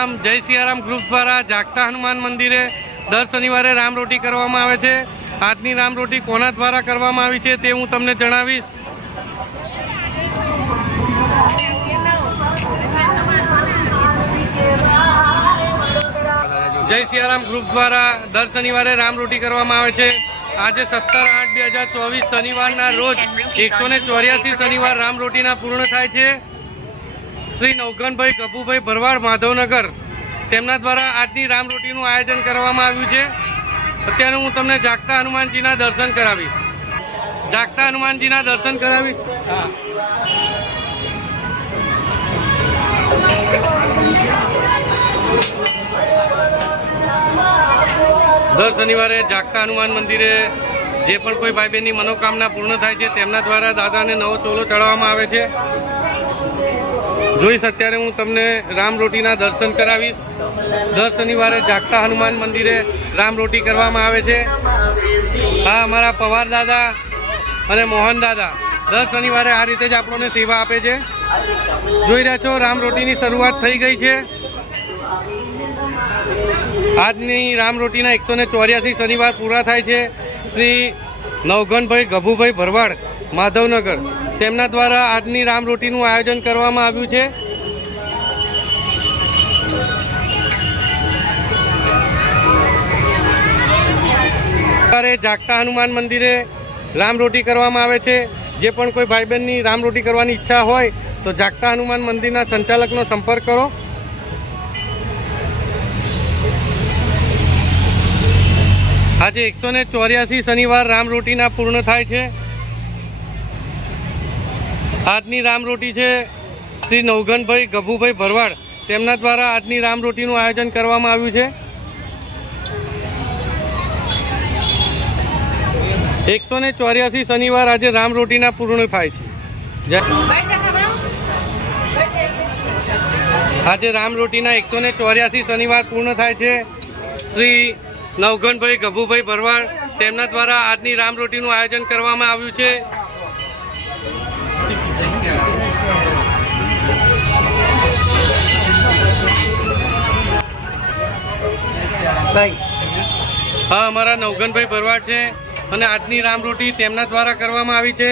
સિયારામ જય સિયારામ ગ્રુપ દ્વારા જાગતા હનુમાન મંદિરે દર શનિવારે રામરોટી કરવામાં આવે છે। આજની રામરોટી કોના દ્વારા કરવામાં આવી છે તે હું તમને જણાવીશ। જય સિયારામ ગ્રુપ દ્વારા દર શનિવારે રામરોટી કરવામાં આવે છે। આજે 17/8/2024 શનિવારના રોજ 184 શનિવાર રામરોટીના પૂર્ણ થાય છે। શ્રી નવઘનભાઈ ગભુભાઈ ભરવાડ માધવનગર તેમના દ્વારા આજની રામરોટીનું આયોજન કરવામાં આવ્યું છે। અત્યારે હું તમને જાગતા હનુમાનજીના દર્શન કરાવીશ। જાગતા હનુમાનજીના દર્શન કરાવીશ। હા, દર શનિવારે જાગતા હનુમાન મંદિરે જે પણ કોઈ ભાઈ બહેનની મનોકામના પૂર્ણ થાય છે તેમના દ્વારા દાદાને નવો ચોલો ચડાવવામાં આવે છે। જોઈશ અત્યારે હું તમને રામરોટીના દર્શન કરાવીશ। દર શનિવારે જાગતા હનુમાન મંદિરે રામરોટી કરવામાં આવે છે। હા, અમારા પવાર દાદા અને મોહન દાદા દર શનિવારે આ રીતે જ આપણને સેવા આપે છે। જોઈ રહ્યા છો રામરોટીની શરૂઆત થઈ ગઈ છે। આજની રામરોટીના 184 શનિવાર પૂરા થાય છે। શ્રી નવઘનભાઈ ગભુભાઈ ભરવાડ માધવનગર તેમના દ્વારા આજની રામરોટીનું આયોજન કરવામાં આવ્યું છે। જાગતા હનુમાન મંદિરે રામરોટી કરવામાં આવે છે। જે પણ કોઈ ભાઈ બહેનની રામરોટી કરવાની ઈચ્છા હોય તો જાગતા હનુમાન મંદિરના સંચાલકનો સંપર્ક કરો। આજે 184 શનિવાર રામરોટીના પૂર્ણ થાય છે। આજની રામરોટી છે શ્રી નવઘનભાઈ ગભુભાઈ ભરવાડ તેમના દ્વારા આજની રામરોટીનું આયોજન કરવામાં આવ્યું છે। 184 શનિવાર આજે રામરોટીના પૂર્ણ થાય છે। આજે રામરોટીના 184 શનિવાર પૂર્ણ થાય છે। શ્રી નવઘનભાઈ ગભુભાઈ ભરવાડ તેમના દ્વારા આજની રામરોટીનું આયોજન કરવામાં આવ્યું છે। હા, અમારા નવઘનભાઈ ભરવાડ છે અને આજની રામરોટી તેમના દ્વારા કરવામાં આવી છે।